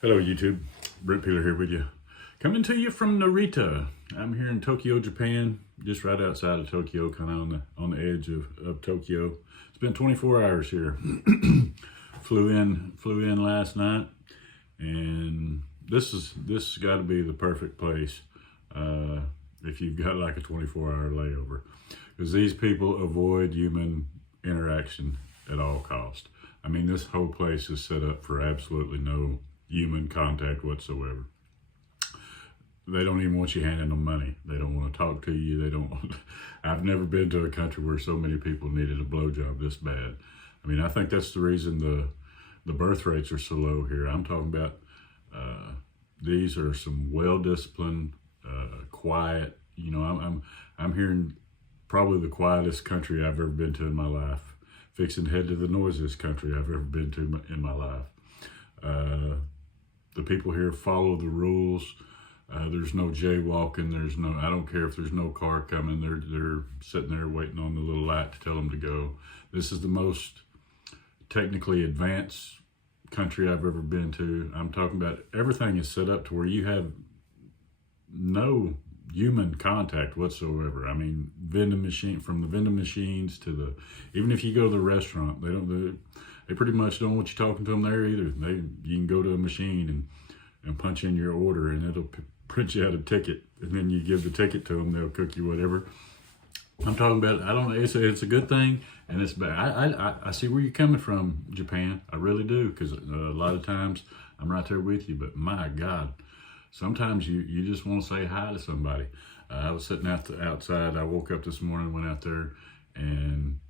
Hello YouTube, Brent Peeler here with you. Coming to you from Narita. I'm here in Tokyo, Japan, just right outside of Tokyo, kind of on the edge of Tokyo. It's been 24 hours here. flew in last night, and this has got to be the perfect place if you've got like a 24-hour layover, because these people avoid human interaction at all cost. I mean, this whole place is set up for absolutely no human contact whatsoever. They don't even want you handing them money. They don't want to talk to you. They don't want, I've never been to a country where so many people needed a blowjob this bad. I mean, I think that's the reason the birth rates are so low here. I'm talking about these are some well-disciplined, quiet, I'm here in probably the quietest country I've ever been to in my life, fixing to head to the noisiest country I've ever been to in my life. The people here follow the rules. There's no jaywalking. I don't care if there's no car coming. They're sitting there waiting on the little light to tell them to go. This is the most technically advanced country I've ever been to. I'm talking about everything is set up to where you have no human contact whatsoever. I mean, from the vending machines to even if you go to the restaurant, they pretty much don't want you talking to them there either. You can go to a machine and punch in your order, and it'll print you out a ticket, and then you give the ticket to them. They'll cook you whatever. I'm talking about, I don't know, it's a good thing, and it's bad. I see where you're coming from, Japan. I really do, because a lot of times I'm right there with you, but my God, sometimes you just want to say hi to somebody. I was sitting outside. I woke up this morning, went out there, and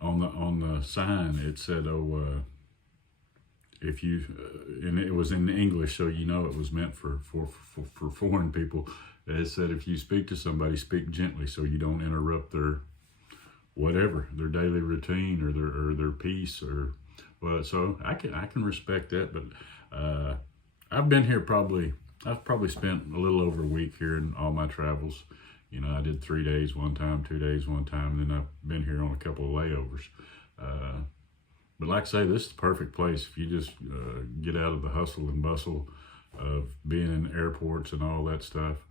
on the sign it said, if you, and it was in English, so it was meant for foreign people. It said, if you speak to somebody, speak gently, so you don't interrupt their their daily routine or their peace, or well. So I can respect that, but I've been here I've probably spent a little over a week here in all my travels. I did 3 days one time, 2 days one time, and then I've been here on a couple of layovers. But like I say, this is the perfect place if you just get out of the hustle and bustle of being in airports and all that stuff,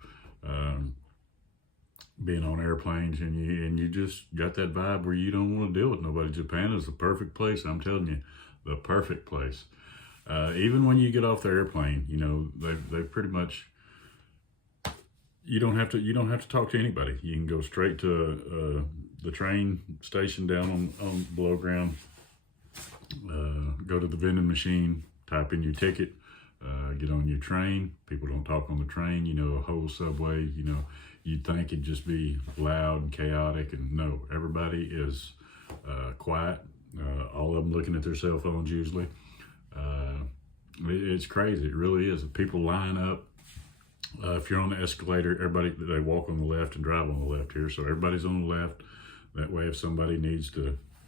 being on airplanes, and you just got that vibe where you don't want to deal with nobody. Japan is the perfect place. I'm telling you, the perfect place. Even when you get off the airplane, they pretty much, you don't have to talk to anybody. You can go straight to the train station down on below ground. Go to the vending machine, type in your ticket, get on your train. People don't talk on the train. A whole subway, you'd think it'd just be loud and chaotic, and no, everybody is quiet. All of them looking at their cell phones usually. It's crazy. It really is. People line up. If you're on the escalator, they walk on the left and drive on the left here. So everybody's on the left. That way, if somebody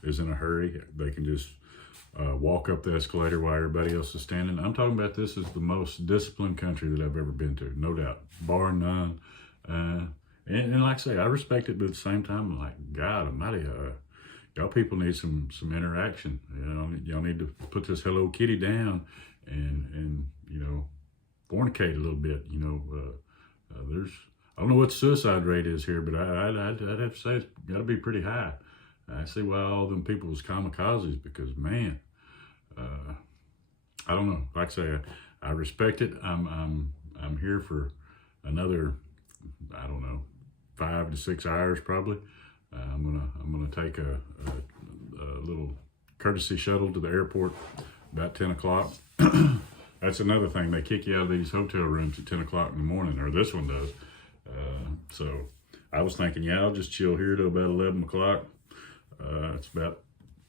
is in a hurry, they can just walk up the escalator while everybody else is standing. I'm talking about, this is the most disciplined country that I've ever been to, no doubt, bar none. And like I say, I respect it, but at the same time, I'm like, God almighty, y'all people need some interaction. Y'all need to put this Hello Kitty down and fornicate a little bit. I don't know what the suicide rate is here, but I'd have to say it's got to be pretty high. I see why all them people was kamikazes, because man, I don't know. Like I say, I respect it. I'm here for another, I don't know, 5 to 6 hours probably. I'm gonna take a little courtesy shuttle to the airport about 10 o'clock. That's another thing. They kick you out of these hotel rooms at 10 o'clock in the morning, or this one does. So I was thinking, I'll just chill here till about 11 o'clock. It's about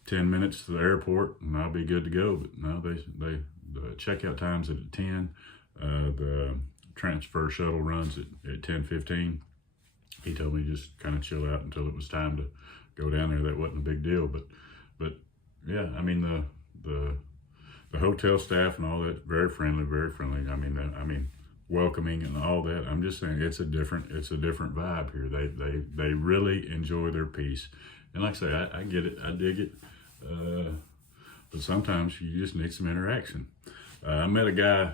10 minutes to the airport, and I'll be good to go. But no, the checkout time's at 10. The transfer shuttle runs at 10:15. He told me just kind of chill out until it was time to go down there. That wasn't a big deal, but yeah, I mean the hotel staff and all that, very friendly, very friendly. I mean welcoming and all that. I'm just saying it's a different vibe here. They really enjoy their peace. And like I say, I get it, I dig it, but sometimes you just need some interaction. I met a guy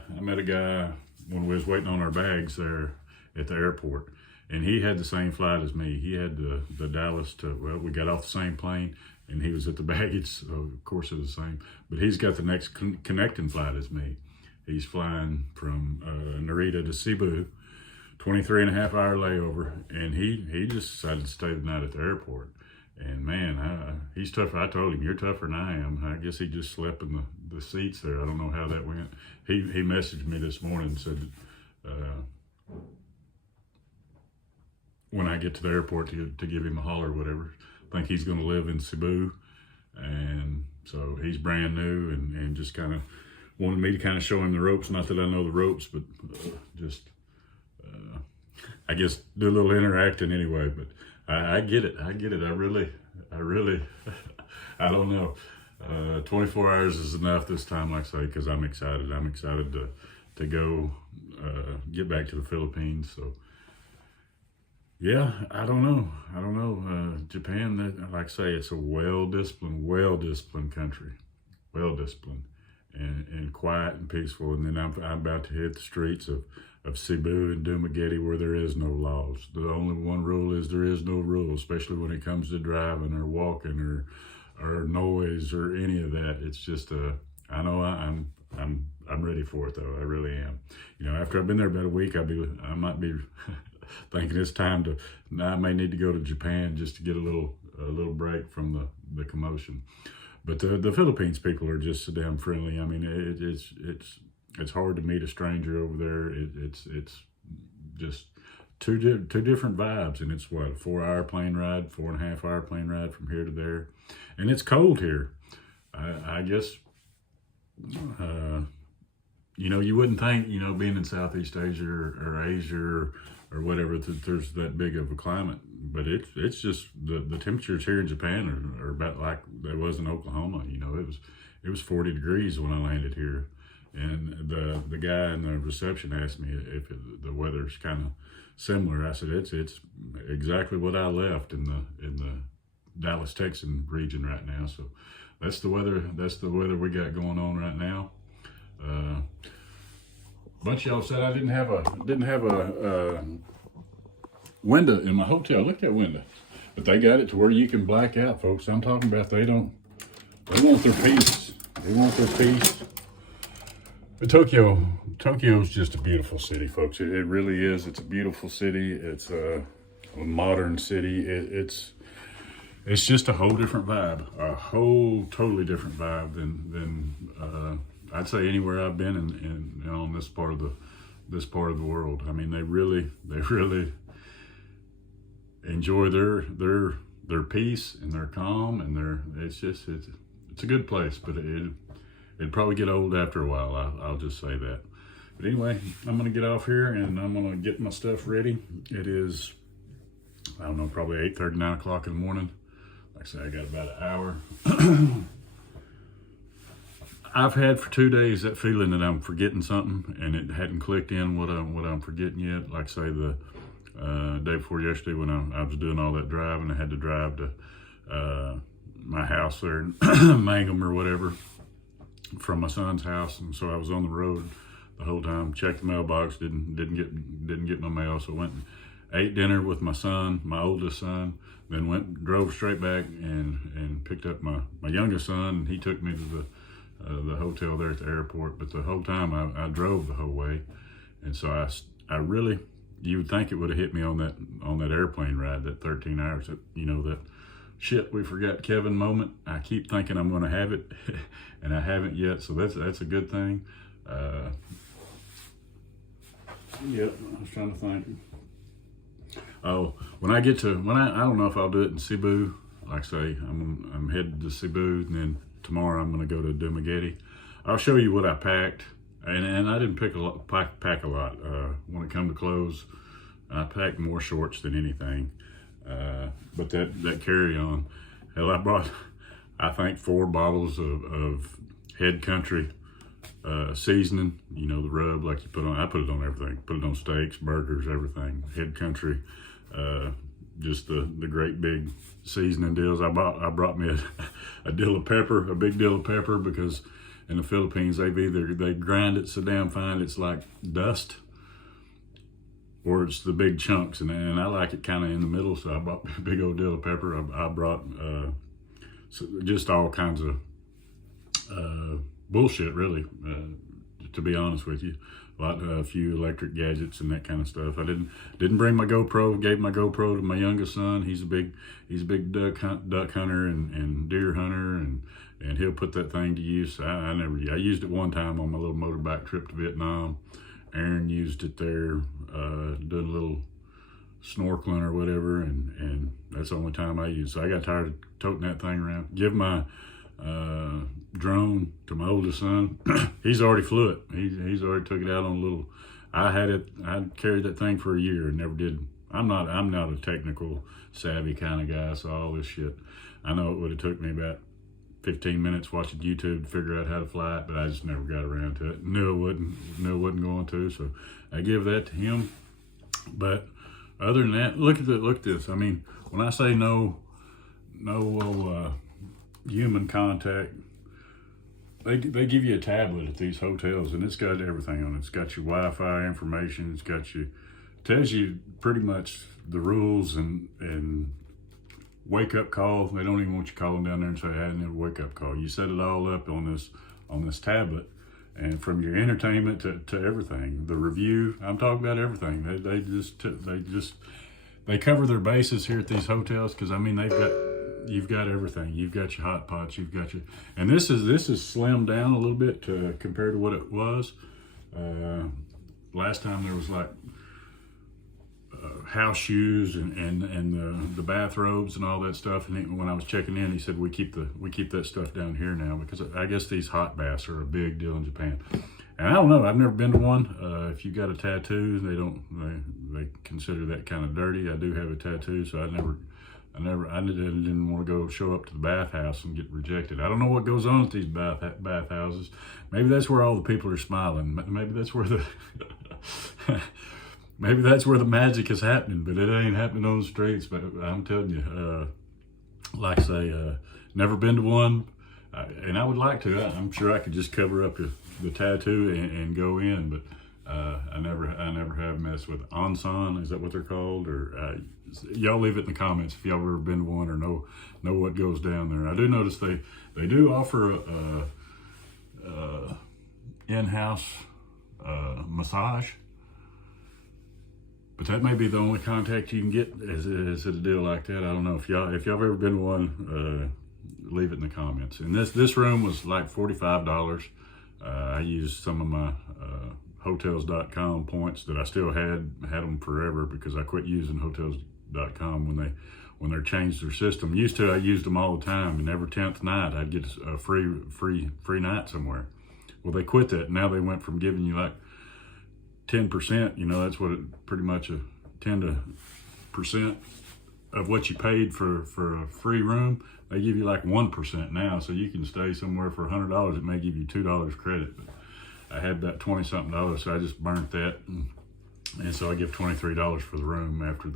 when we was waiting on our bags there at the airport, and he had the same flight as me. He had the Dallas to, well, we got off the same plane, and he was at the baggage, so of course it was the same. But he's got the next connecting flight as me. He's flying from Narita to Cebu, 23 and a half hour layover, and he just decided to stay the night at the airport. And man, he's tougher. I told him, you're tougher than I am. I guess he just slept in the seats there. I don't know how that went. He messaged me this morning and said, when I get to the airport to give him a holler or whatever, I think he's going to live in Cebu. And so he's brand new and just kind of wanted me to kind of show him the ropes. Not that I know the ropes, but I guess do a little interacting anyway. But I get it. I really, I don't know. 24 hours is enough this time, like I say, because I'm excited. I'm excited to go get back to the Philippines. So, yeah, I don't know. Japan, like I say, it's a well-disciplined country. Well-disciplined and quiet and peaceful. And then I'm about to hit the streets of Cebu and Dumaguete where there is no laws. The only one rule is there is no rule, especially when it comes to driving or walking or noise or any of that. It's just I know I'm ready for it though. I really am. You know, after I've been there about a week, I might be thinking it's time to. I may need to go to Japan just to get a little break from the commotion. But the Philippines people are just so damn friendly. I mean, it's hard to meet a stranger over there. It's just two different vibes, and it's what, a 4-hour plane ride, 4.5-hour plane ride from here to there, and it's cold here. I guess you know, you wouldn't think, you know, being in Southeast Asia or Asia or whatever, that there's that big of a climate, but it's just the temperatures here in Japan are about like it was in Oklahoma. You know, it was 40 degrees when I landed here. And the guy in the reception asked me if the weather's kind of similar. I said it's exactly what I left in the Dallas, Texas region right now. So that's the weather. That's the weather we got going on right now. Bunch of y'all said I didn't have a window in my hotel. Look at that window, but they got it to where you can black out, folks. I'm talking about they want their peace. They want their peace. But Tokyo's just a beautiful city, folks. It really is. It's a beautiful city. It's a modern city. It's just a whole different vibe, a whole totally different vibe than I'd say anywhere I've been in on this part of the world. I mean, they really enjoy their peace and their calm and it's a good place, but it'd probably get old after a while. I'll just say that. But anyway, I'm going to get off here and I'm going to get my stuff ready. It is, I don't know, probably 8:30, 9 o'clock in the morning. Like I say, I got about an hour. I've had for 2 days that feeling that I'm forgetting something and it hadn't clicked in what I'm forgetting yet. Like I say, the day before yesterday when I was doing all that driving, I had to drive to my house there in Mangum or whatever, from my son's house, and so I was on the road the whole time. Checked the mailbox, didn't get my mail, so went and ate dinner with my son, my oldest son, then drove straight back and picked up my youngest son, and he took me to the hotel there at the airport. But the whole time I drove the whole way, and so I really, you would think it would have hit me on that airplane ride, that 13 hours, that, you know, that shit, we forgot Kevin moment. I keep thinking I'm going to have it, and I haven't yet, so that's a good thing. Yep, I was trying to think. Oh, I don't know if I'll do it in Cebu. Like I say, I'm headed to Cebu, and then tomorrow I'm going to go to Dumaguete. I'll show you what I packed, and I didn't pack a lot. When it comes to clothes, I packed more shorts than anything. But that carry-on, hell, I brought, I think, 4 bottles of Head Country seasoning. You know, the rub, like you I put it on everything. Put it on steaks, burgers, everything. Head Country, just the great big seasoning deals. I brought me a dill of pepper, a big dill of pepper, because in the Philippines, they grind it so damn fine it's like dust, or it's the big chunks, and I like it kind of in the middle. So I bought a big old dill of pepper. I brought just all kinds of bullshit, really, to be honest with you. A few electric gadgets and that kind of stuff. I didn't bring my GoPro. Gave my GoPro to my youngest son. He's a big duck hunter and deer hunter, and he'll put that thing to use. I used it one time on my little motorbike trip to Vietnam. Aaron used it there, doing a little snorkeling or whatever, and that's the only time I used it. So I got tired of toting that thing around. Give my drone to my oldest son. He's already flew it. He's already took it out on a little. I carried that thing for a year and never did. I'm not a technical savvy kind of guy, so all this shit, I know it would have took me about 15 minutes watching YouTube to figure out how to fly it, but I just never got around to it. Knew it wasn't going to, so I give that to him. But other than that, look at this. I mean, when I say no human contact, they give you a tablet at these hotels, and it's got everything on it. It's got your Wi-Fi information. Tells you pretty much the rules and wake up call. They don't even want you calling down there and say, "I had a wake up call." You set it all up on this tablet, and from your entertainment to everything, the review. I'm talking about everything. They cover their bases here at these hotels, because I mean you've got everything. You've got your hot pots. You've got your, and this is slimmed down a little bit compared to what it was. Last time there was like house shoes and the bathrobes and all that stuff. And when I was checking in, he said we keep that stuff down here now, because I guess these hot baths are a big deal in Japan. And I don't know, I've never been to one. If you got a tattoo, they consider that kind of dirty. I do have a tattoo, so I didn't want to go show up to the bathhouse and get rejected. I don't know what goes on at these bathhouses. Maybe that's where all the people are smiling. Maybe that's where maybe that's where the magic is happening, but it ain't happening on the streets. But I'm telling you, like I say, never been to one, and I would like to. I'm sure I could just cover up the tattoo and go in, but I never have messed with onsen. Is that what they're called? Or y'all leave it in the comments if y'all ever been to one or know what goes down there. I do notice they do offer in-house massage, but that may be the only contact you can get. Is it a deal like that? I don't know. If y'all ever been to one, leave it in the comments. And this room was like $45. I used some of my hotels.com points that I still had them forever, because I quit using hotels.com when they changed their system. I used them all the time, and every 10th night I'd get a free night somewhere. Well, they quit that. Now they went from giving you like 10%, that's what pretty much a 10% of what you paid for a free room. They give you like 1% now, so you can stay somewhere for $100. It may give you $2 credit, but I had about $20-something, so I just burnt that, and so I give $23 for the room after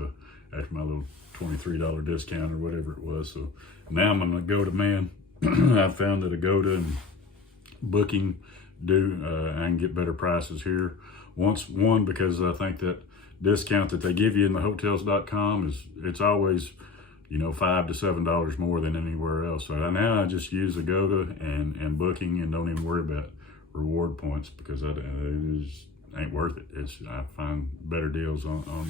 my little $23 discount or whatever it was. So now I'm gonna go to man. I found that Agoda and Booking I can get better prices here. One, because I think that discount that they give you in the hotels.com it's always $5 to $7 more than anywhere else. So now I just use Agoda and Booking, and don't even worry about reward points, because it just ain't worth it. I find better deals on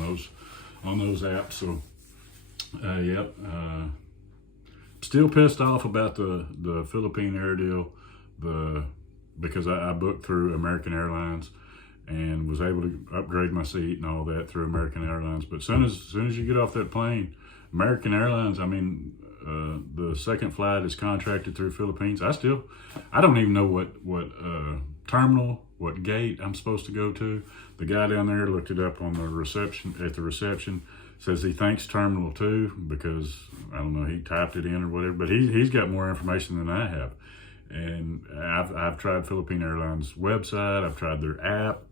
those apps. So yep. Still pissed off about the Philippine Air deal, because I booked through American Airlines and was able to upgrade my seat and all that through American Airlines. But as soon as you get off that plane, American Airlines, the second flight is contracted through Philippines. I don't even know what terminal, what gate I'm supposed to go to. The guy down there looked it up on the reception, says he thinks Terminal 2, because, I don't know, he typed it in or whatever, but he's got more information than I have. And I've tried Philippine Airlines website, I've tried their app,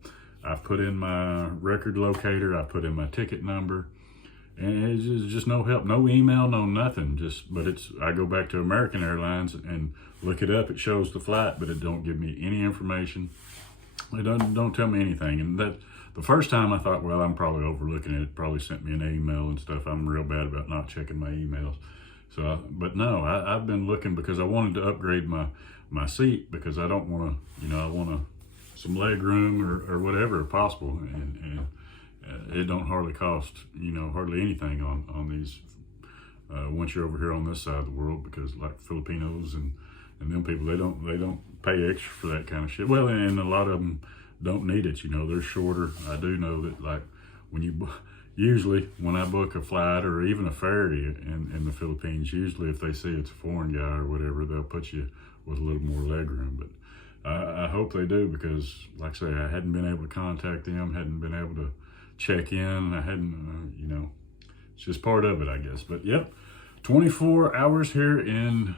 I've put in my record locator, I've put in my ticket number, And it's just no help, no email, no nothing. But I go back to American Airlines and look it up. It shows the flight, but it don't give me any information. It don't tell me anything. And that the first time I thought, well, I'm probably overlooking it. It probably sent me an email and stuff. I'm real bad about not checking my emails. But no, I've been looking because I wanted to upgrade my seat because I don't want to, I want some leg room or whatever if possible. And it don't hardly cost, hardly anything on these once you're over here on this side of the world, because like Filipinos and them people, they don't pay extra for that kind of shit. Well, and a lot of them don't need it. They're shorter. I do know that, like, usually when I book a flight or even a ferry in the Philippines, usually if they see it's a foreign guy or whatever, they'll put you with a little more leg room. But I hope they do, because like I say, I hadn't been able to contact them, hadn't been able to check in. I hadn't, it's just part of it, I guess. But yep, 24 hours here in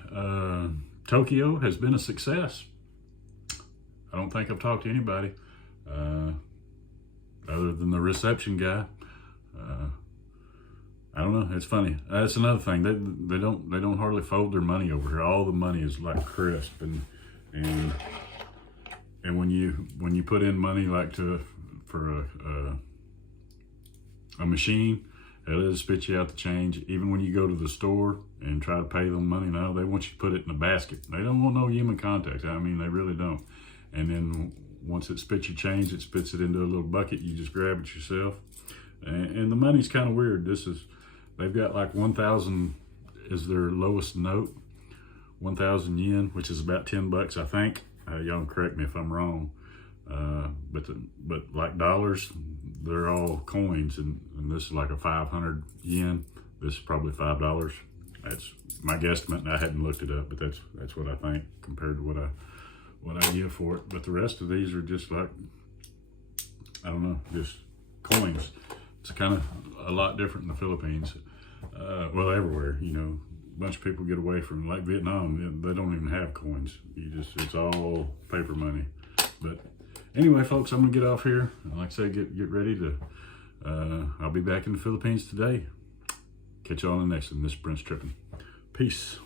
Tokyo has been a success. I don't think I've talked to anybody other than the reception guy. I don't know. It's funny. That's another thing. They don't hardly fold their money over here. All the money is like crisp, and when you put in money like for a machine, it'll spit you out the change. Even when you go to the store and try to pay them money, no, they want you to put it in a basket. They don't want no human contact. I mean, they really don't. And then once it spits your change, it spits it into a little bucket. You just grab it yourself. And the money's kind of weird. They've got like 1,000 is their lowest note, 1,000 yen, which is about $10, I think. Y'all can correct me if I'm wrong. But like dollars, they're all coins, and this is like a 500 yen. This is probably $5. That's my guesstimate, and I hadn't looked it up, but that's what I think compared to what I give for it. But the rest of these are just like, I don't know, just coins. It's kind of a lot different in the Philippines. Well, everywhere, a bunch of people get away from, like Vietnam, they don't even have coins. It's all paper money. But anyway, folks, I'm gonna get off here. Like I say, get ready to, I'll be back in the Philippines today. Catch you on the next one. This is Prince Trippin'. Peace.